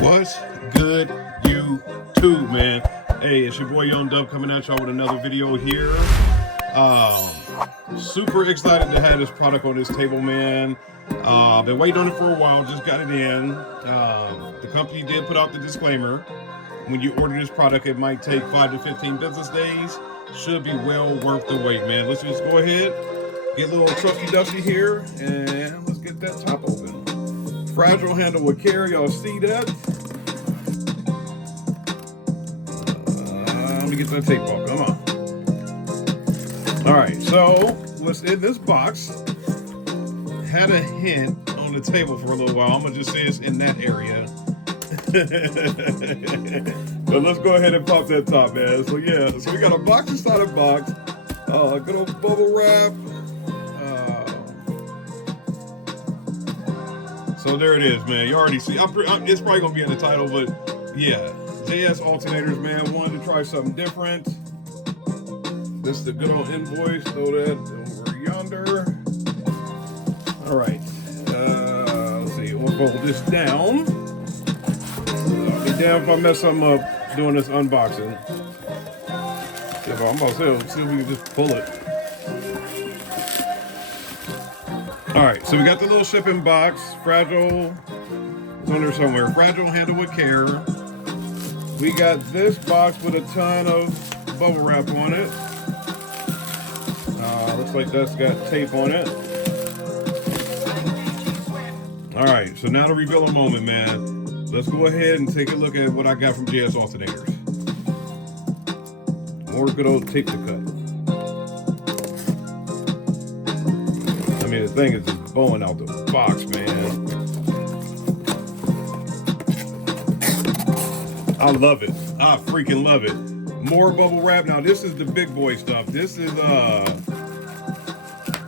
What's good, YouTube, man? Hey, it's your boy Young Dub coming at y'all with another video here. Super excited to have this product on this table, man. Been waiting on it for a while, just got it in. The company did put out the disclaimer. When you order this product, it might take 5 to 15 business days. Should be well worth the wait, man. Let's just go ahead, get a little trusty dusty here, and let's get that top open. Fragile handle with care, y'all see that? Let me get that tape off, come on. All right, so what's in this box? Had a hint on the table for a little while. I'm gonna just say it's in that area. So let's go ahead and pop that top, man. So yeah, so we got a box inside a box. Good old bubble wrap. So there it is, man. You already see. It's probably gonna be in the title, but yeah, JS Alternators, man. Wanted to try something different. This is the good old invoice. Throw that over yonder. All right. Let's see. We'll fold this down. I'll be damned if I mess something up doing this unboxing. Yeah, but I'm about to see if we can just pull it. All right, so we got the little shipping box. Fragile, it's under somewhere. Fragile handle with care. We got this box with a ton of bubble wrap on it. Looks like that's got tape on it. All right, so now the reveal moment, man. Let's go ahead and take a look at what I got from JS Alternators. More good old tape to cut. I mean, the thing is just blowing out the box, man. I love it. I freaking love it. More bubble wrap. Now, this is the big boy stuff. This is,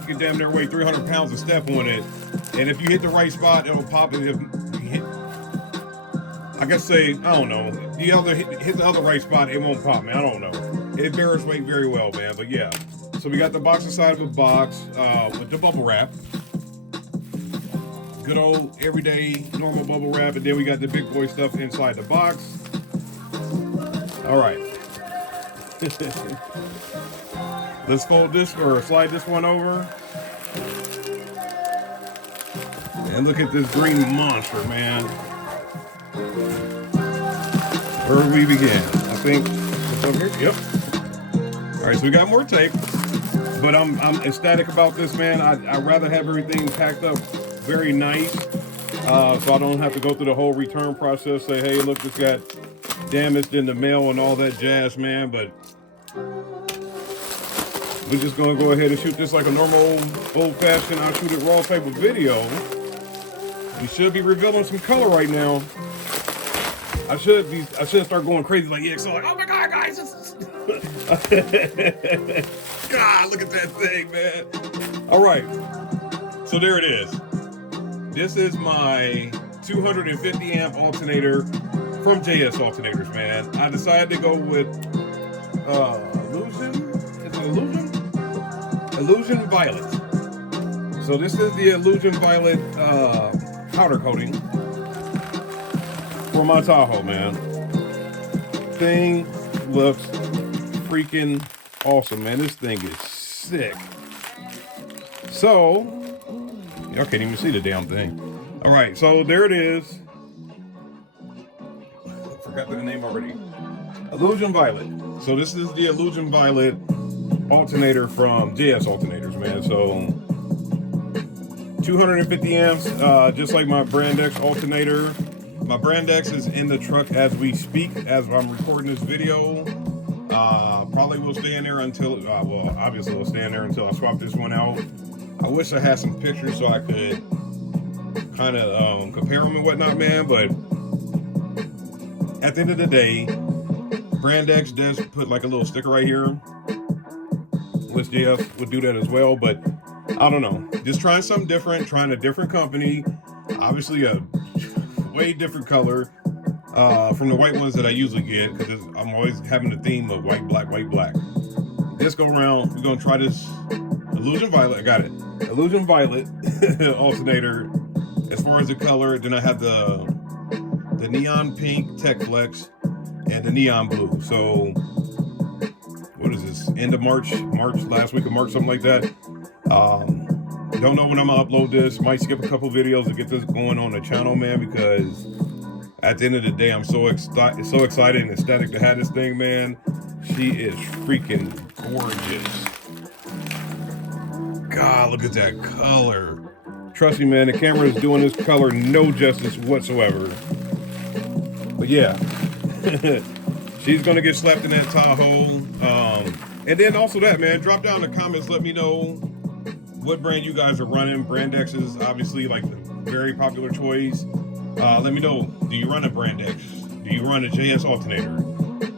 you can damn near weigh 300 pounds of step on it. And if you hit the right spot, it'll pop. And if you hit, I guess say, I don't know, the other hit the other right spot, it won't pop, man. I don't know. It bears weight very well, man. But yeah. So we got the box inside of a box with the bubble wrap. Good old everyday normal bubble wrap. And then we got the big boy stuff inside the box. All right. Let's fold this or slide this one over. And look at this green monster, man. Where do we begin? I think it's over here. Yep. All right, so we got more tape. But I'm ecstatic about this, man. I'd rather have everything packed up very nice, so I don't have to go through the whole return process. Say, hey, look, this got damaged in the mail and all that jazz, man. But we're just gonna go ahead and shoot this like a normal old-fashioned I'll shoot it raw type of video. We should be revealing some color right now. I should start going crazy like yeah, so like, oh my god, guys, God, look at that thing, man. All right, so there it is. This is my 250 amp alternator from JS Alternators, man. I decided to go with Illusion Violet. So this is the Illusion Violet powder coating for my Tahoe, man. Thing looks freaking awesome, man. This thing is sick. So, y'all can't even see the damn thing. All right, so there it is. I forgot the name already. Illusion Violet. So this is the Illusion Violet alternator from JS Alternators, man. So 250 amps, just like my Brand X alternator. My Brand X is in the truck as we speak, as I'm recording this video. Probably will stay in there until, well, obviously will stay in there until I swap this one out. I wish I had some pictures so I could kind of compare them and whatnot, man. But at the end of the day, Brand X does put like a little sticker right here. Which JS would do that as well, but I don't know. Just trying something different, trying a different company. Obviously a way different color from the white ones that I usually get, because I'm always having the theme of white, black, white, black. This go around, we're gonna try this Illusion Violet. I got it. Illusion Violet alternator. As far as the color, then I have the the neon pink Tech Flex, and the neon blue. So what is this? End of March, last week of March, something like that. Don't know when I'm gonna upload this. Might skip a couple videos to get this going on the channel, man, because at the end of the day, I'm so excited and ecstatic to have this thing, man. She is freaking gorgeous. God, look at that color. Trust me, man, the camera is doing this color no justice whatsoever. But yeah, she's gonna get slapped in that Tahoe. And then also that, man, drop down in the comments, let me know what brand you guys are running. Brand X is obviously like the very popular choice. Let me know, do you run a Brand X? Do you run a JS Alternator?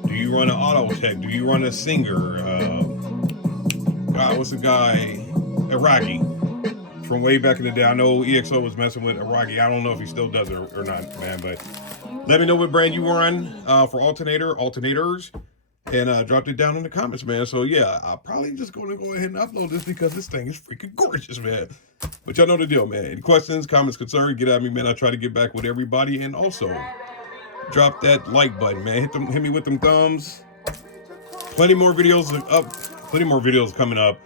Do you run an Auto Tech? Do you run a Singer? What's the guy? Iraqi. From way back in the day. I know EXO was messing with Iraqi. I don't know if he still does it or not, man, but let me know what brand you run for alternators. And dropped it down in the comments, man. So yeah, I'm probably just going to go ahead and upload this because this thing is freaking gorgeous, man. But y'all know the deal, man. Any questions, comments, concerns, get at me, man. I try to get back with everybody. And also, drop that like button, man. Hit me with them thumbs. Plenty more videos coming up.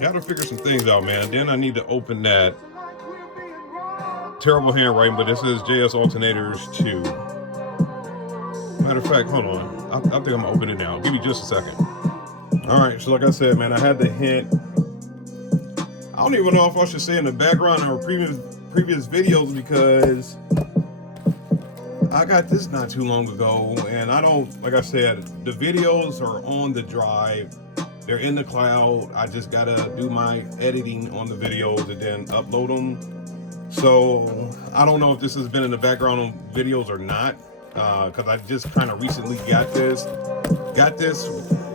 Gotta figure some things out, man. Then I need to open that terrible handwriting, but this is JS Alternators 2. Matter of fact, hold on. I think I'm gonna open it now. Give me just a second. All right, so like I said, man, I had the hint. I don't even know if I should say in the background or previous videos, because I got this not too long ago, and I don't, like I said, the videos are on the drive. They're in the cloud. I just gotta do my editing on the videos and then upload them. So I don't know if this has been in the background on videos or not. Because I just kind of recently got this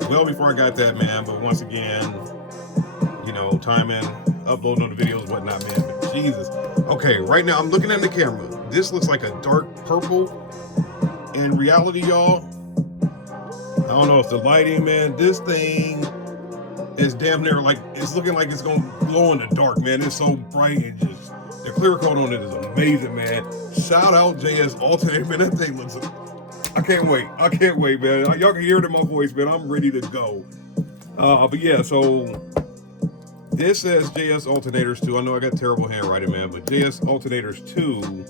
well before I got that, man. But once again, you know, timing, uploading on the videos, whatnot, man. But Jesus. Okay, right now I'm looking at the camera. This looks like a dark purple. In reality, y'all, I don't know if the lighting, man. This thing is damn near like, it's looking like it's gonna glow in the dark, man. It's so bright and just the clear coat on it is amazing, man. Shout out JS Alternator, man. That thing looks, I can't wait, man. Y'all can hear it in my voice, man. I'm ready to go. But yeah, so this says JS Alternators 2. I know I got terrible handwriting, man, but JS Alternators 2.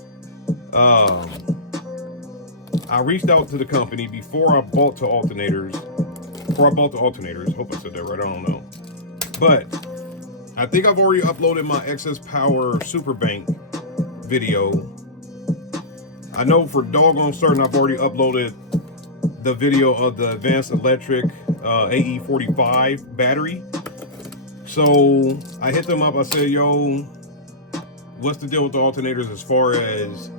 I reached out to the company before I bought the alternators. Hope I said that right, I don't know. But I think I've already uploaded my excess power super bank video. I know for doggone certain I've already uploaded the video of the advanced electric AE45 battery. So I hit them up. I said, yo, what's the deal with the alternators as far as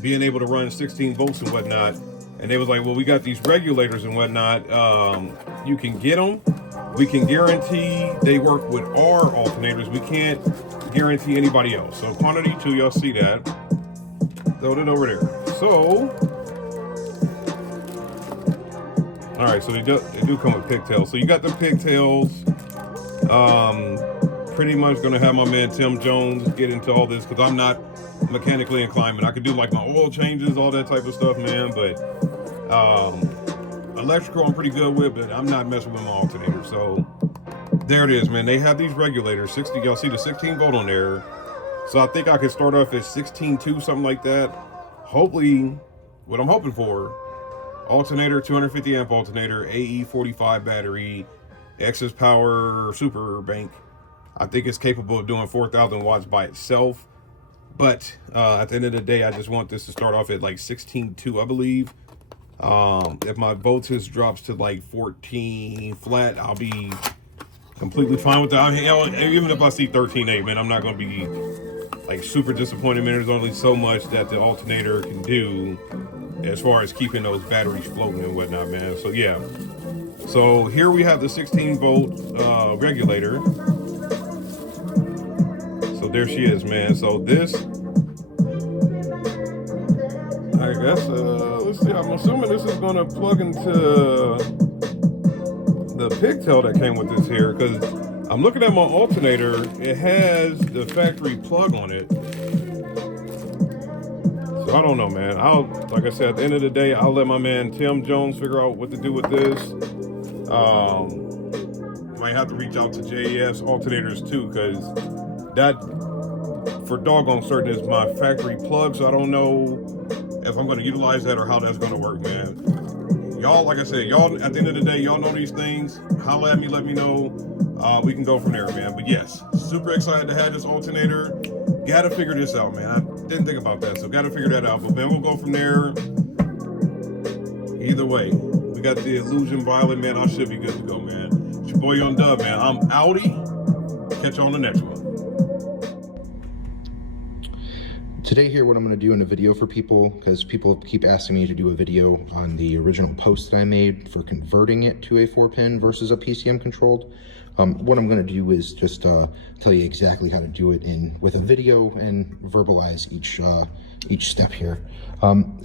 being able to run 16 volts and whatnot? And they was like, well, we got these regulators and whatnot. You can get them. We can guarantee they work with our alternators. We can't guarantee anybody else. So quantity 2, y'all see that. Throw it over there. So, all right, so they do come with pigtails. So you got the pigtails. Pretty much gonna have my man Tim Jones get into all this, because I'm not mechanically inclined. I could do like my oil changes, all that type of stuff, man, but electrical I'm pretty good with, but I'm not messing with my alternator. So there it is, man. They have these regulators, 60, y'all see the 16 volt on there. So I think I could start off at 16.2, something like that. Hopefully, what I'm hoping for, alternator, 250 amp alternator, AE45 battery, excess power super bank. I think it's capable of doing 4,000 watts by itself. But at the end of the day, I just want this to start off at like 16.2, I believe. If my voltage drops to like 14 flat, I'll be completely fine with that. Even if I see 13.8, man, I'm not going to be like super disappointed, man. There's only so much that the alternator can do as far as keeping those batteries floating and whatnot, man. So yeah. So here we have the 16 volt regulator. So there she is, man. So this, I guess, let's see, I'm assuming this is gonna plug into the pigtail that came with this here, because I'm looking at my alternator, it has the factory plug on it. So I don't know, man. Like I said, at the end of the day, I'll let my man Tim Jones figure out what to do with this. Might have to reach out to JS Alternators too, because that, for doggone certain, is my factory plug. So I don't know if I'm going to utilize that or how that's going to work, man. Y'all, like I said, y'all, at the end of the day, y'all know these things. Holla at me, let me know. We can go from there, man. But yes, super excited to have this alternator. Gotta figure this out, man. I didn't think about that, so gotta figure that out. But then we'll go from there. Either way, we got the Illusion Violet, man. I should be good to go, man. It's your boy Young Dub, man. I'm outie. Catch you on the next one. Today here, what I'm going to do in a video for people, because people keep asking me to do a video on the original post that I made for converting it to a 4-pin versus a PCM controlled. What I'm going to do is just tell you exactly how to do it with a video and verbalize each step here.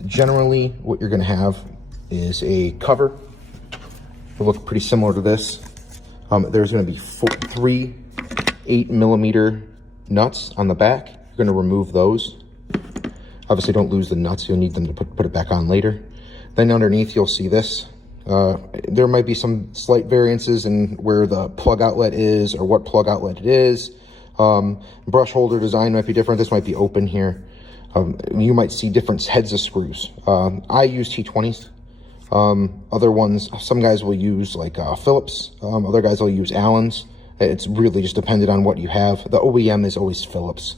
Generally, what you're going to have is a cover. It'll look pretty similar to this. There's going to be 3 8mm nuts on the back. You're going to remove those. Obviously, don't lose the nuts. You'll need them to put it back on later. Then underneath, you'll see this. There might be some slight variances in where the plug outlet is or what plug outlet it is. Brush holder design might be different. This might be open here. You might see different heads of screws. I use T20s. Other ones, some guys will use like Phillips. Other guys will use Allen's. It's really just dependent on what you have. The OEM is always Phillips.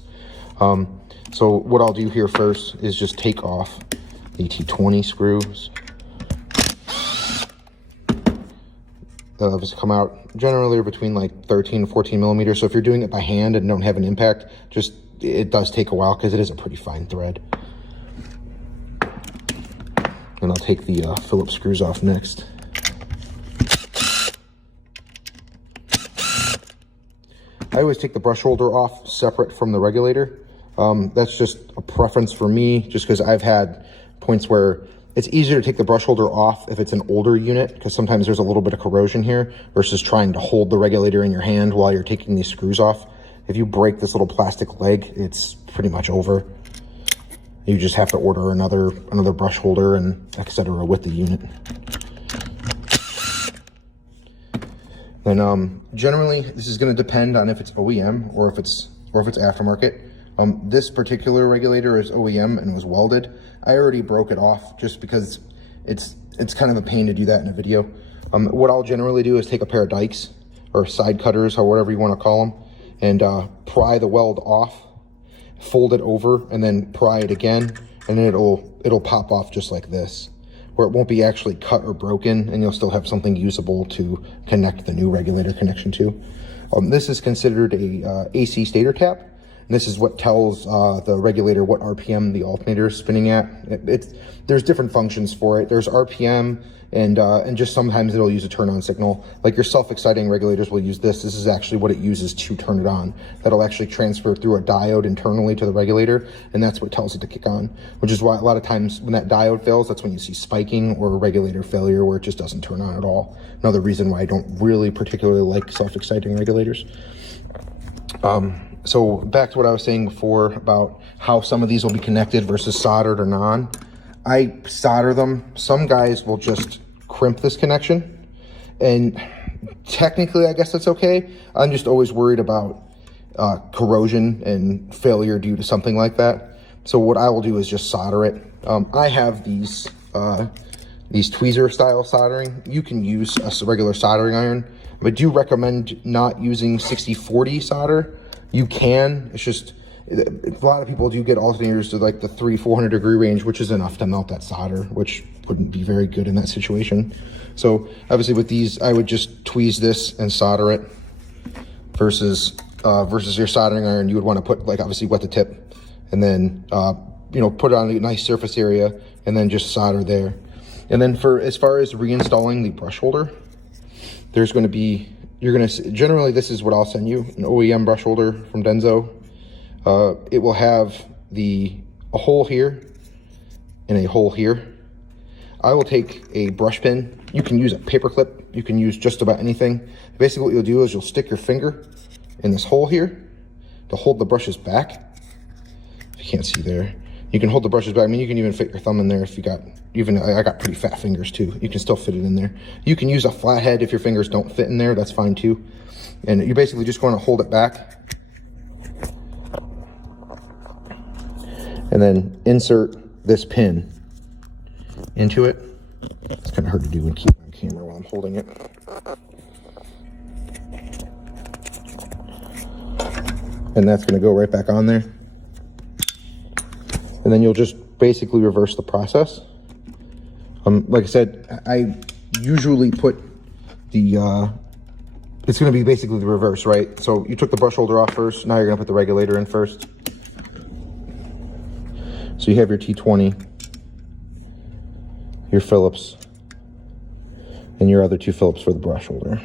So what I'll do here first is just take off the T20 screws. They'll just come out generally between like 13 and 14 millimeters. So if you're doing it by hand and don't have an impact, it does take a while because it is a pretty fine thread. And I'll take the Phillips screws off next. I always take the brush holder off separate from the regulator. That's just a preference for me, just because I've had points where it's easier to take the brush holder off if it's an older unit, because sometimes there's a little bit of corrosion here, versus trying to hold the regulator in your hand while you're taking these screws off. If you break this little plastic leg, it's pretty much over. You just have to order another brush holder and etc. with the unit. And generally, this is going to depend on if it's OEM or if it's aftermarket. This particular regulator is OEM and was welded. I already broke it off just because it's kind of a pain to do that in a video. What I'll generally do is take a pair of dikes or side cutters or whatever you want to call them, and pry the weld off, fold it over, and then pry it again, and then it'll pop off just like this, where it won't be actually cut or broken, and you'll still have something usable to connect the new regulator connection to. This is considered a AC stator tap. This is what tells the regulator what RPM the alternator is spinning at. There's different functions for it. There's RPM, and just sometimes it'll use a turn on signal. Like your self-exciting regulators will use this. This is actually what it uses to turn it on. That'll actually transfer through a diode internally to the regulator, and that's what tells it to kick on. Which is why a lot of times when that diode fails, that's when you see spiking or a regulator failure where it just doesn't turn on at all. Another reason why I don't really particularly like self-exciting regulators. So back to what I was saying before about how some of these will be connected versus soldered or non. I solder them. Some guys will just crimp this connection, and technically I guess that's okay. I'm just always worried about corrosion and failure due to something like that. So what I will do is just solder it. I have these tweezer style soldering. You can use a regular soldering iron, but I do recommend not using 60-40 solder. You can, it's just, a lot of people do get alternators to like the 300-400 degree range, which is enough to melt that solder, which wouldn't be very good in that situation. So obviously with these, I would just tweeze this and solder it versus your soldering iron. You would want to put, like, obviously wet the tip and then, put it on a nice surface area and then just solder there. And then as far as reinstalling the brush holder, there's going to be, generally this is what I'll send you, an OEM brush holder from Denso. It will have a hole here and a hole here. I will take a brush pin. You can use a paper clip. You can use just about anything. Basically what you'll do is you'll stick your finger in this hole here to hold the brushes back. If you can't see there. You can hold the brushes back. I mean, you can even fit your thumb in there if you got, I got pretty fat fingers too. You can still fit it in there. You can use a flathead if your fingers don't fit in there, that's fine too. And you're basically just going to hold it back. And then insert this pin into it. It's kind of hard to do and keep on camera while I'm holding it. And that's going to go right back on there. And then you'll just basically reverse the process. Like I said, I usually put the, it's going to be basically the reverse, right? So you took the brush holder off first. Now you're going to put the regulator in first. So you have your T20, your Phillips, and your other 2 Phillips for the brush holder.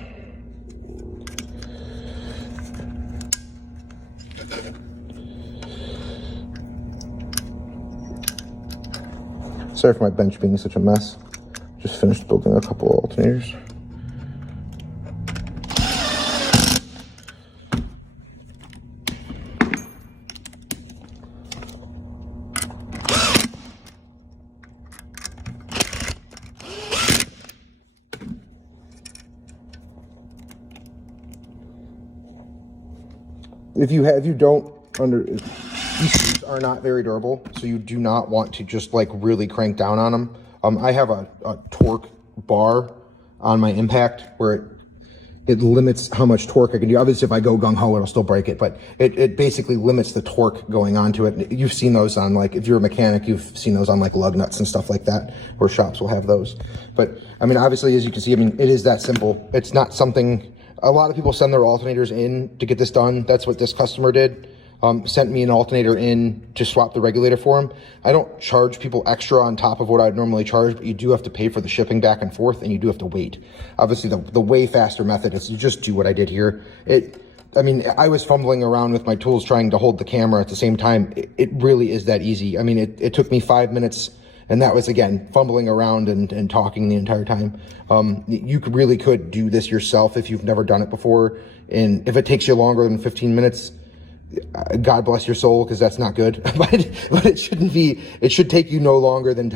Sorry for my bench being such a mess. Just finished building a couple of alternators. If you don't these screws are not very durable, so you do not want to just like really crank down on them. I have a torque bar on my impact where it limits how much torque I can do. Obviously, if I go gung-ho, it'll still break it, but it basically limits the torque going onto it. You've seen those on, like, if you're a mechanic, you've seen those on like lug nuts and stuff like that, where shops will have those. But I mean, obviously, as you can see, I mean, it is that simple. It's not something, a lot of people send their alternators in to get this done. That's what this customer did. Sent me an alternator in to swap the regulator for him. I don't charge people extra on top of what I'd normally charge, but you do have to pay for the shipping back and forth, and you do have to wait. Obviously, the way faster method is you just do what I did here. I mean, I was fumbling around with my tools trying to hold the camera at the same time. It really is that easy. I mean, it took me 5 minutes, and that was, again, fumbling around and talking the entire time. You really could do this yourself if you've never done it before, and if it takes you longer than 15 minutes, God bless your soul, because that's not good. But it shouldn't be. It should take you no longer than